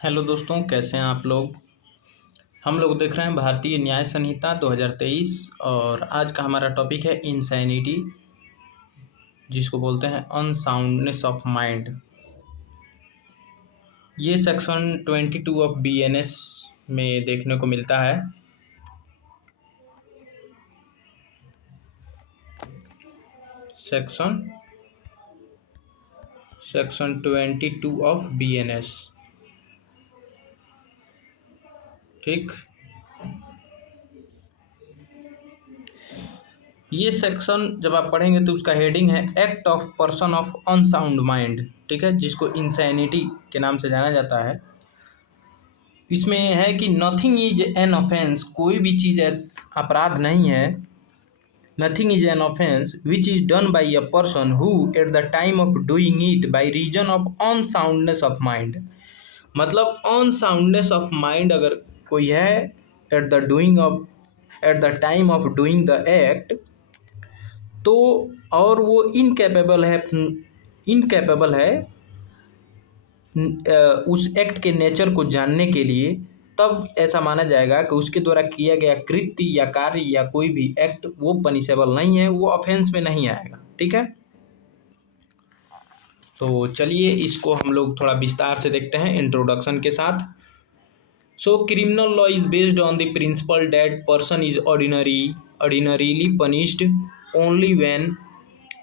Hello दोस्तों, कैसे हैं आप लोग। हम लोग देख रहे हैं भारतीय न्याय संहिता 2023 और आज का हमारा टॉपिक है इंसैनिटी, जिसको बोलते हैं अनसाउंडनेस ऑफ माइंड। ये सेक्शन 22 ऑफ बीएनएस में देखने को मिलता है। Section section 22 of BNS. ठीक, ये सेक्शन जब आप पढ़ेंगे तो उसका हेडिंग है act of person of unsound mind. ठीक है, जिसको इंसैनिटी के नाम से जाना जाता है। इसमें है कि नथिंग इज एन ऑफेंस, कोई भी चीज़ अपराध नहीं है। Nothing is an offence which is done by a person who at the time of doing it by reason of unsoundness of mind. मतलब अनसाउंडनेस ऑफ माइंड अगर कोई है at the doing of at the time of doing the act, तो और वो incapable है उस act के नेचर को जानने के लिए, तब ऐसा माना जाएगा कि उसके द्वारा किया गया कृत्य या कार्य या कोई भी एक्ट वो पनिशेबल नहीं है, वो ऑफेंस में नहीं आएगा। ठीक है, तो चलिए इसको हम लोग थोड़ा विस्तार से देखते हैं इंट्रोडक्शन के साथ। So criminal law is based on the principle that person is ordinarily punished only when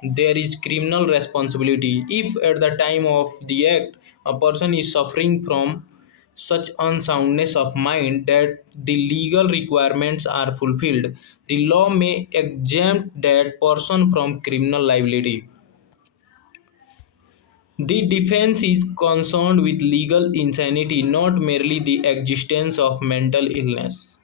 there is criminal responsibility. If at the time of the act a person is suffering from such unsoundness of mind that the legal requirements are fulfilled, the law may exempt that person from criminal liability. The defense is concerned with legal insanity, not merely the existence of mental illness.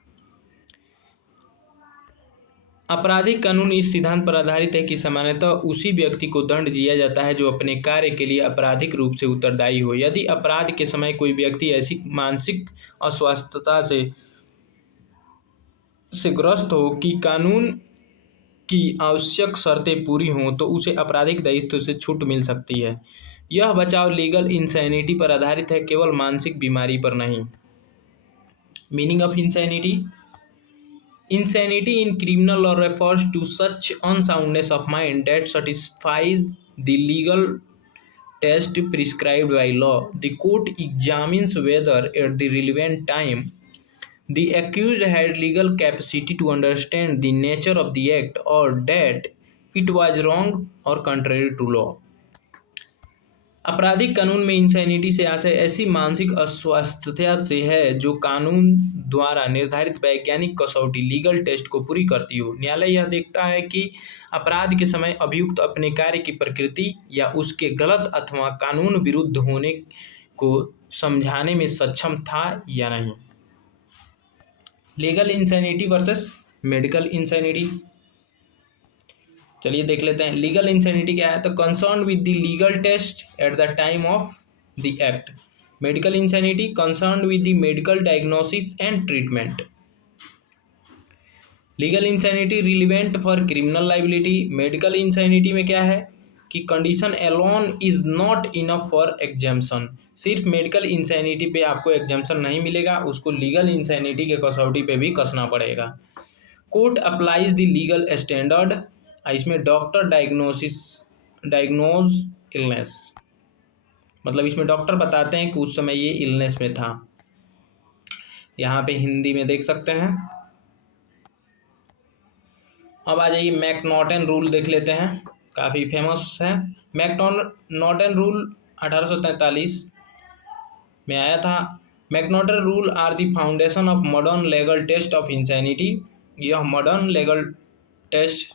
आपराधिक कानून इस सिद्धांत पर आधारित है कि सामान्यतः उसी व्यक्ति को दंड दिया जाता है जो अपने कार्य के लिए आपराधिक रूप से उत्तरदायी हो। यदि अपराध के समय कोई व्यक्ति ऐसी मानसिक अस्वस्थता से ग्रस्त हो कि कानून की आवश्यक शर्तें पूरी हों, तो उसे आपराधिक दायित्व से छूट मिल सकती है। यह बचाव लीगल इंसैनिटी पर आधारित है, केवल मानसिक बीमारी पर नहीं। Meaning of insanity: Insanity in criminal law refers to such unsoundness of mind that satisfies the legal test prescribed by law. The court examines whether at the relevant time the accused had legal capacity to understand the nature of the act or that it was wrong or contrary to law. आपराधिक कानून में insanity से आशय ऐसी मानसिक अस्वस्थता से है जो कानून द्वारा निर्धारित वैज्ञानिक कसौटी लीगल टेस्ट को पूरी करती हो। न्यायालय यह देखता है कि अपराध के समय अभियुक्त अपने कार्य की प्रकृति या उसके गलत अथवा कानून विरुद्ध होने को समझाने में सक्षम था या नहीं। Legal insanity versus medical insanity, चलिए देख लेते हैं। लीगल इंसैनिटी क्या है, तो concern with the legal test at the time of the act. Medical insanity concern with the medical diagnosis and treatment. Legal insanity relevant for criminal liability. Medical insanity में क्या है कि condition alone is not enough for exemption. सिर्फ medical insanity पे आपको exemption नहीं मिलेगा, उसको लीगल इंसैनिटी के कसौटी पे भी कसना पड़ेगा। Court applies the legal standard. इसमें डॉक्टर डायग्नोज इलनेस, मतलब इसमें डॉक्टर बताते हैं कि उस समय ये इलनेस में था। यहाँ पे हिंदी में देख सकते हैं। अब आ जाइए मैकनॉटन रूल देख लेते हैं, काफ़ी फेमस है। मैकनॉटन रूल 1843 में आया था। McNaughton rule are the foundation of modern legal test of insanity. यह modern legal test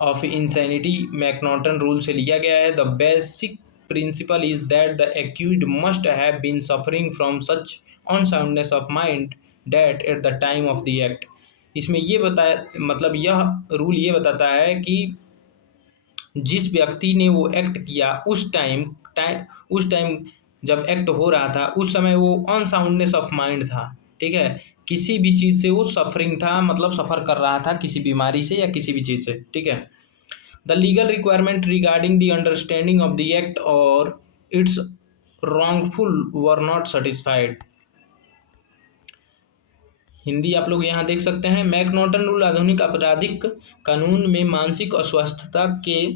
of insanity McNaughton rule से लिया गया है। The basic principle is that the accused must have been suffering from such unsoundness of mind that at the time of the act. इसमें ये बताया, मतलब यह रूल ये बताता है कि जिस व्यक्ति ने वो एक्ट किया उस टाइम जब एक्ट हो रहा था उस समय वो अनसाउंडनेस ऑफ माइंड था। ठीक है, किसी भी चीज़ से वो सफरिंग था, मतलब सफ़र कर रहा था किसी बीमारी से या किसी भी चीज़ से। ठीक है, the legal requirement regarding the understanding of the act और its wrongful were not satisfied। Hindi आप लोग यहाँ देख सकते हैं। मैकनॉटन रूल आधुनिक आपराधिक कानून में मानसिक अस्वस्थता के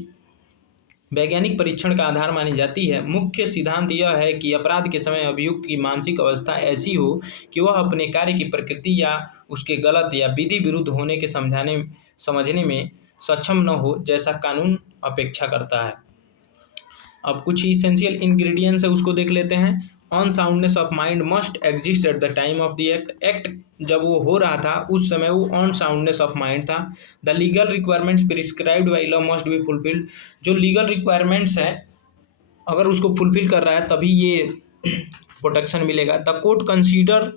वैज्ञानिक परीक्षण का आधार मानी जाती है। मुख्य सिद्धांत यह है कि अपराध के समय अभियुक्त की मानसिक अवस्था ऐसी हो कि वह अपने कार्य की प्रकृति या उसके गलत या विधि विरुद्ध होने के समझने में सक्षम न हो, जैसा कानून अपेक्षा करता है। अब कुछ इसेंशियल इंग्रेडिएंट्स है, उसको देख लेते हैं। On soundness of mind must exist at the time of the act जब वो हो रहा था उस समय वो ऑन साउंडनेस ऑफ माइंड था। The legal requirements prescribed by law must be fulfilled. जो लीगल रिक्वायरमेंट्स है अगर उसको फुलफिल कर रहा है तभी ये प्रोटेक्शन मिलेगा। The court consider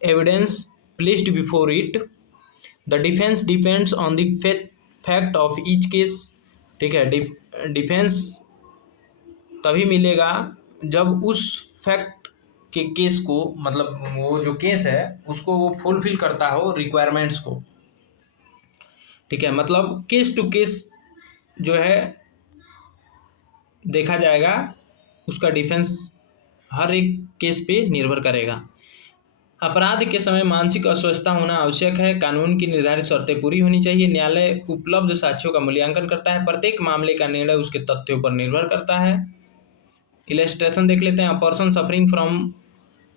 evidence placed before it. The defence depends on the fact of each case. ठीक है, डिफेंस तभी मिलेगा जब उस फैक्ट के केस को, मतलब वो जो केस है उसको वो फुलफिल करता हो रिक्वायरमेंट्स को। ठीक है, मतलब केस टू केस जो है देखा जाएगा, उसका डिफेंस हर एक केस पे निर्भर करेगा। अपराध के समय मानसिक अस्वस्थता होना आवश्यक है। कानून की निर्धारित शर्तें पूरी होनी चाहिए। न्यायालय उपलब्ध साक्ष्यों का मूल्यांकन करता है। प्रत्येक मामले का निर्णय उसके तथ्यों पर निर्भर करता है। इलस्ट्रेशन देख लेते हैं। A person suffering from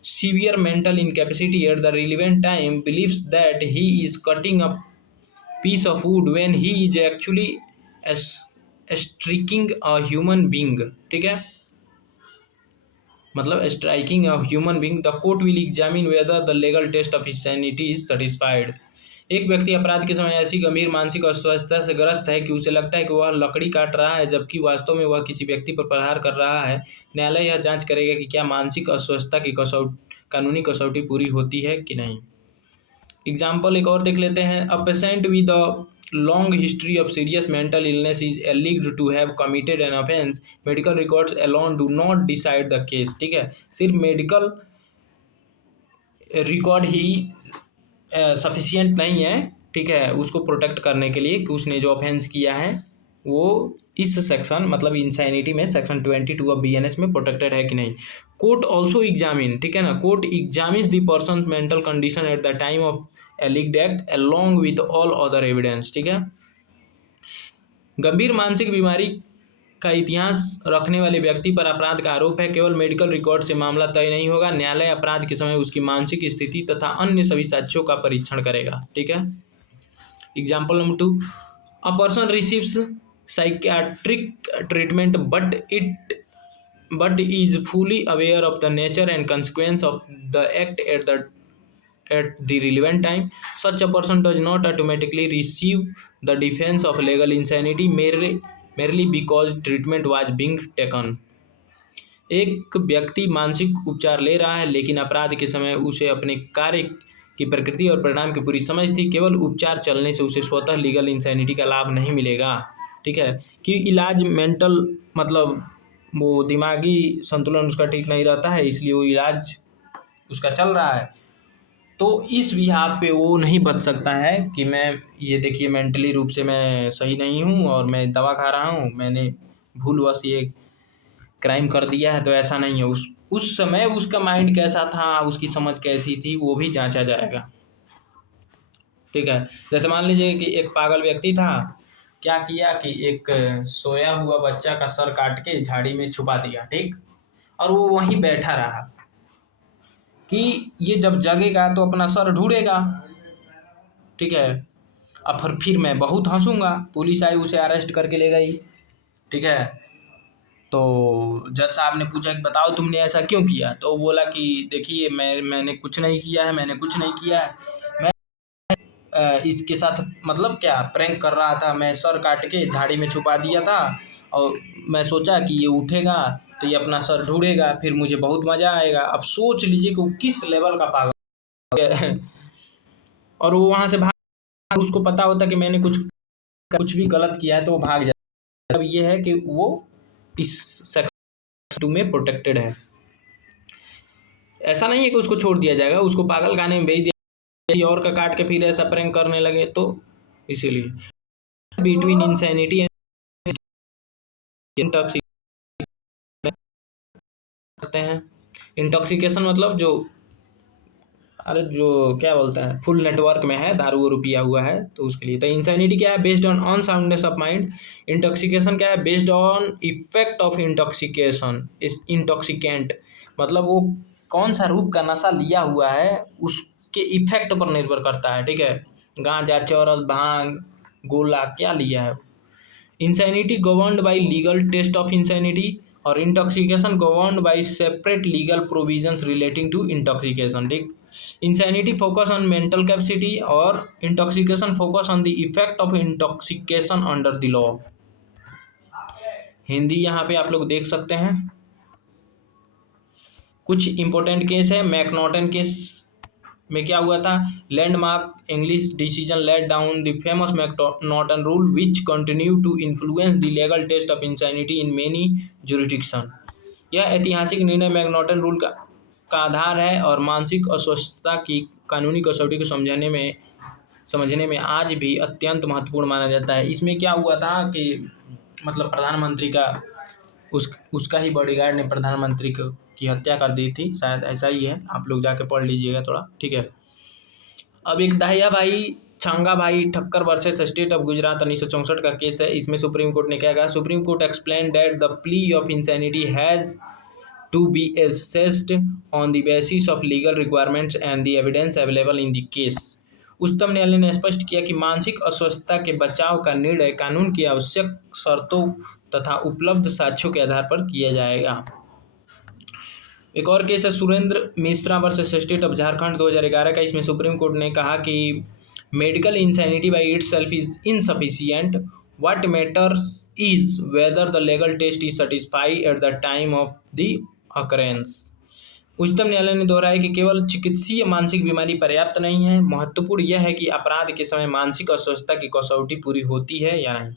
severe mental incapacity at the relevant time believes that he is cutting a piece of wood when he is actually striking a human being. ठीक है, मतलब striking a human being. The court will examine whether the legal test of sanity is satisfied. एक व्यक्ति अपराध के समय ऐसी गंभीर मानसिक अस्वस्थता से ग्रस्त है कि उसे लगता है कि वह लकड़ी काट रहा है जबकि वास्तव में वह किसी व्यक्ति पर प्रहार कर रहा है। न्यायालय यह जांच करेगा कि क्या मानसिक अस्वस्थता की कानूनी कसौटी पूरी होती है कि नहीं। एग्जाम्पल एक और देख लेते हैं। A patient with a long history of serious mental illness is alleged to have committed an offence. Medical records alone do not decide the case. ठीक है, सिर्फ मेडिकल रिकॉर्ड ही सफिशिएंट नहीं है, ठीक है, उसको प्रोटेक्ट करने के लिए कि उसने जो ऑफेंस किया है वो इस सेक्शन, मतलब इंसैनिटी में सेक्शन 22 ऑफ बीएनएस में प्रोटेक्टेड है कि नहीं। कोर्ट ऑल्सो एग्जामिन, ठीक है ना, court examines the person mental condition at the time of alleged act along with all other evidence. ठीक है, गंभीर मानसिक बीमारी का इतिहास रखने वाले व्यक्ति पर अपराध का आरोप है। केवल मेडिकल रिकॉर्ड से मामला तय नहीं होगा। न्यायालय अपराध के समय उसकी मानसिक स्थिति तथा अन्य सभी साक्ष्यों का परीक्षण करेगा। ठीक है, example number 2। A person receives psychiatric treatment but is fully aware of the nature and consequence of the act at the relevant time. Such a person does not automatically receive the defense of legal insanity merely because treatment was being taken. एक व्यक्ति मानसिक उपचार ले रहा है लेकिन अपराध के समय उसे अपने कार्य की प्रकृति और परिणाम की पूरी समझ थी। केवल उपचार चलने से उसे स्वतः लीगल इंसैनिटी का लाभ नहीं मिलेगा। ठीक है, कि इलाज मेंटल, मतलब वो दिमागी संतुलन उसका ठीक नहीं रहता है इसलिए वो इलाज उसका चल रहा है, तो इस बिहाफ पे वो नहीं बच सकता है कि मैं, ये देखिए, मेंटली रूप से मैं सही नहीं हूँ और मैं दवा खा रहा हूँ, मैंने भूलवश ये क्राइम कर दिया है। तो ऐसा नहीं है, उस समय उसका माइंड कैसा था, उसकी समझ कैसी थी, वो भी जांचा जाएगा। ठीक है, जैसे मान लीजिए कि एक पागल व्यक्ति था, क्या किया कि एक सोया हुआ बच्चा का सर काट के झाड़ी में छुपा दिया। ठीक, और वो वहीं बैठा रहा कि ये जब जगेगा तो अपना सर ढूंढेगा। ठीक है, अब फिर मैं बहुत हंसूंगा, पुलिस आई उसे अरेस्ट करके ले गई। ठीक है, तो जज साहब ने पूछा कि बताओ तुमने ऐसा क्यों किया, तो वो बोला कि देखिए मैंने कुछ नहीं किया है, मैंने कुछ नहीं किया है, मैं इसके साथ मतलब क्या प्रैंक कर रहा था, मैं सर काट के झाड़ी में छुपा दिया था और मैं सोचा कि ये उठेगा तो ये अपना सर ढूंढेगा, फिर मुझे बहुत मज़ा आएगा। अब सोच लीजिए कि वो किस लेवल का पागल है। और वो वहाँ से भाग, उसको पता होता कि मैंने कुछ भी गलत किया है तो वो भाग जाता। अब ये है कि वो इस सेक्शन 2 में प्रोटेक्टेड है। ऐसा नहीं है कि उसको छोड़ दिया जाएगा, उसको पागल खाने में भेज दिया और का काट के फिर ऐसा प्रैंक करने लगे, तो इसीलिए बिटवीन इंसैनिटी एंड करते हैं। इंटॉक्सिकेशन मतलब जो जो क्या बोलते हैं, फुल नेटवर्क में है, दारू वारू पिया हुआ है तो उसके लिए। तो इंसैनिटी क्या है? Based on unsoundness of mind. Intoxication क्या है? Based on effect of intoxication इस इंटॉक्सिकेंट, मतलब वो कौन सा रूप का नशा लिया हुआ है उसके इफेक्ट पर निर्भर करता है, ठीक है। गांजा, चरस, भांग, गोला क्या लिया है। Insanity governed by legal test of insanity और intoxication governed by separate legal provisions relating to intoxication, ठीक। Insanity focus on mental capacity और intoxication focus on the effect of intoxication under the law. Hindi यहाँ पे आप लोग देख सकते हैं। कुछ इंपॉर्टेंट केस है। मैकनॉटन केस में क्या हुआ था? Landmark English decision laid down the famous M'Naghten rule which continue to influence the legal test of insanity in many jurisdiction. यह ऐतिहासिक निर्णय मैकनॉटन रूल का आधार है और मानसिक अस्वस्थता की कानूनी कसौटी को समझने में आज भी अत्यंत महत्वपूर्ण माना जाता है। इसमें क्या हुआ था कि मतलब प्रधानमंत्री का उसका ही बॉडीगार्ड ने प्रधानमंत्री की हत्या कर दी थी, शायद ऐसा ही है, आप लोग जाके पढ़ लीजिएगा थोड़ा, ठीक है। अब एक दहिया भाई छांगा भाई Thakkar versus state of Gujarat 1964 का केस है। इसमें सुप्रीम कोर्ट ने क्या कहा? Supreme court explain that the plea of insanity has to be assessed on the basis of legal requirements and the evidence available in the case। उच्चतम न्यायालय ने स्पष्ट किया कि मानसिक अस्वस्थता के बचाव का निर्णय कानून की आवश्यक शर्तों तथा उपलब्ध साक्ष्यों के आधार पर किया जाएगा। एक और केस है Surendra Mishra versus state of Jharkhand 2011 का। इसमें सुप्रीम कोर्ट ने कहा कि medical insanity by itself is insufficient, what matters is whether the legal test is satisfied at the time of the occurrence. उच्चतम न्यायालय ने दोहराया कि केवल चिकित्सीय मानसिक बीमारी पर्याप्त नहीं है, महत्वपूर्ण यह है कि अपराध के समय मानसिक अस्वस्थता की कसौटी पूरी होती है या नहीं।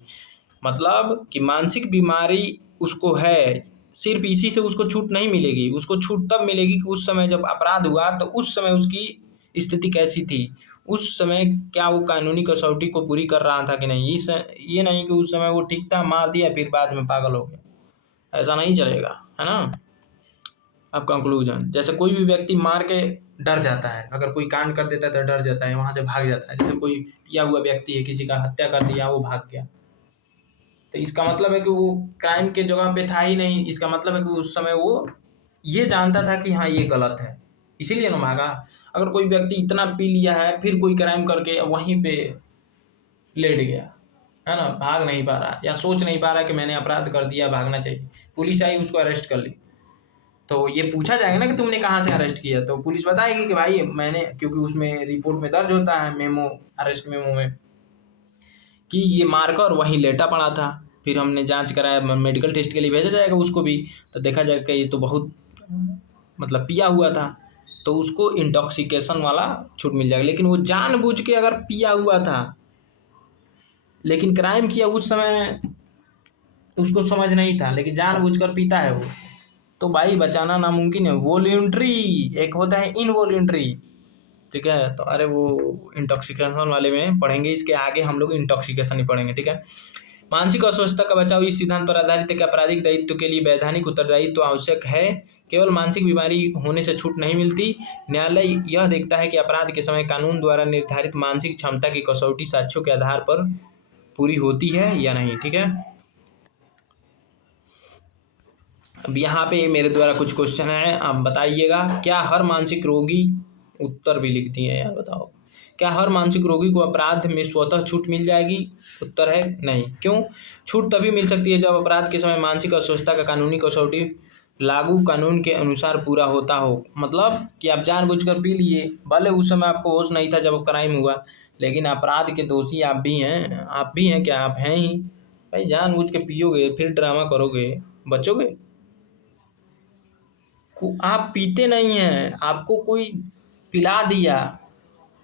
मतलब कि मानसिक बीमारी उसको है, सिर्फ इसी से उसको छूट नहीं मिलेगी। उसको छूट तब मिलेगी कि उस समय जब अपराध हुआ तो उस समय उसकी स्थिति कैसी थी, उस समय क्या वो कानूनी कसौटी को पूरी कर रहा था कि नहीं। ये नहीं कि उस समय वो ठीक था, मार दिया, फिर बाद में पागल हो गया, ऐसा नहीं चलेगा, है ना। अब कंक्लूजन, जैसे कोई भी व्यक्ति मार के डर जाता है, अगर कोई कांड कर देता है तो डर जाता है, वहाँ से भाग जाता है। जैसे कोई पिया हुआ व्यक्ति है, किसी का हत्या कर दिया, वो भाग गया, तो इसका मतलब है कि वो क्राइम के जगह पे था ही नहीं। इसका मतलब है कि उस समय वो ये जानता था कि हाँ ये गलत है, इसीलिए ना भागा। अगर कोई व्यक्ति इतना पी लिया है फिर कोई क्राइम करके वहीं पे लेट गया, है ना, भाग नहीं पा रहा या सोच नहीं पा रहा कि मैंने अपराध कर दिया, भागना चाहिए, पुलिस आई उसको अरेस्ट कर ली, तो ये पूछा जाएगा ना कि तुमने कहाँ से अरेस्ट किया। तो पुलिस बताएगी कि भाई मैंने, क्योंकि उसमें रिपोर्ट में दर्ज होता है मेमो, अरेस्ट मेमो में, कि ये मारकर वहीं लेटा पड़ा था। फिर हमने जांच कराया, मेडिकल टेस्ट के लिए भेजा जाएगा उसको भी, तो देखा जाएगा कि ये तो बहुत मतलब पिया हुआ था, तो उसको इंटॉक्सिकेशन वाला छूट मिल जाएगा। लेकिन वो जानबूझ के अगर पिया हुआ था लेकिन क्राइम किया उस समय उसको समझ नहीं था, लेकिन जानबूझकर पीता है वो, तो भाई बचाना नामुमकिन है। वॉल्यूंट्री एक होता है इनवॉल्यूंट्री, ठीक है। तो अरे वो इंटॉक्सिकेशन वाले में पढ़ेंगे, इसके आगे हम लोग इंटॉक्सिकेशन ही पढ़ेंगे, ठीक है। मानसिक अस्वस्थता का बचाव इस सिद्धांत पर आधारित है कि आपराधिक दायित्व के लिए वैधानिक उत्तरदायित्व आवश्यक है, केवल मानसिक बीमारी होने से छूट नहीं मिलती। न्यायालय यह देखता है कि अपराध के समय कानून द्वारा निर्धारित मानसिक क्षमता की कसौटी साक्ष्यों के आधार पर पूरी होती है या नहीं, ठीक है। अब यहाँ पे मेरे द्वारा कुछ क्वेश्चन है, आप बताइएगा। क्या हर मानसिक रोगी, उत्तर भी लिख दिए यार, बताओ, क्या हर मानसिक रोगी को अपराध में स्वतः छूट मिल जाएगी? उत्तर है नहीं। क्यों? छूट तभी मिल सकती है जब अपराध के समय मानसिक अस्वस्थता का कानूनी कसौटी लागू कानून के अनुसार पूरा होता हो। मतलब कि आप जानबूझकर पी लिए, भले उस समय आपको होश नहीं था जब क्राइम हुआ, लेकिन अपराध के दोषी आप भी हैं। आप भी हैं क्या? आप हैं ही भाई। जानबूझ के पियोगे फिर ड्रामा करोगे, बचोगे? आप पीते नहीं हैं, आपको कोई पिला दिया,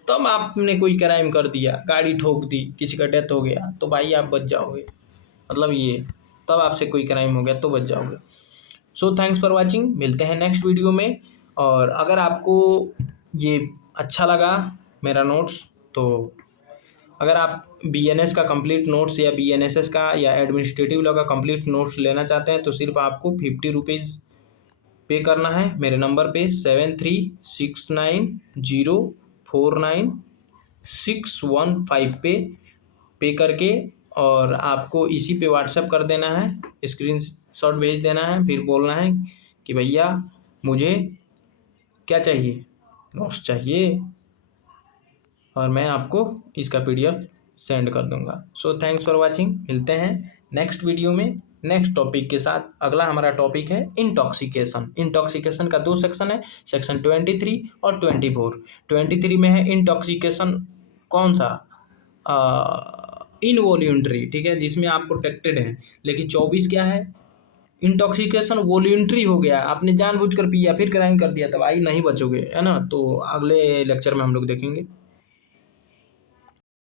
तब आपने कोई क्राइम कर दिया, गाड़ी ठोक दी, किसी का डेथ हो गया, तो भाई आप बच जाओगे। मतलब ये तब आपसे कोई क्राइम हो गया तो बच जाओगे। सो थैंक्स फॉर वाचिंग, मिलते हैं नेक्स्ट वीडियो में। और अगर आपको ये अच्छा लगा मेरा नोट्स, तो अगर आप BNS का कंप्लीट नोट्स या BNSS का या एडमिनिस्ट्रेटिव लॉ का कंप्लीट नोट्स लेना चाहते हैं तो सिर्फ आपको 50 रुपीज़ पे करना है मेरे नंबर पे 7369049615 पे करके, और आपको इसी पे व्हाट्सएप कर देना है, स्क्रीनशॉट भेज देना है, फिर बोलना है कि भैया मुझे क्या चाहिए, नोट्स चाहिए, और मैं आपको इसका PDF सेंड कर दूंगा। So thanks for watching. मिलते हैं नेक्स्ट वीडियो में नेक्स्ट टॉपिक के साथ। अगला हमारा टॉपिक है इंटॉक्सिकेशन। इंटॉक्सिकेशन का 2 सेक्शन है, सेक्शन 23 और 24। 23 में है इंटॉक्सिकेशन कौन सा, इनवॉल्यूंटरी, ठीक है, जिसमें आप प्रोटेक्टेड हैं। लेकिन 24 क्या है, इंटॉक्सिकेशन वॉल्यूंटरी हो गया, आपने जानबूझकर पिया फिर क्राइम कर दिया, तब आई नहीं बचोगे, है ना। तो अगले लेक्चर में हम लोग देखेंगे।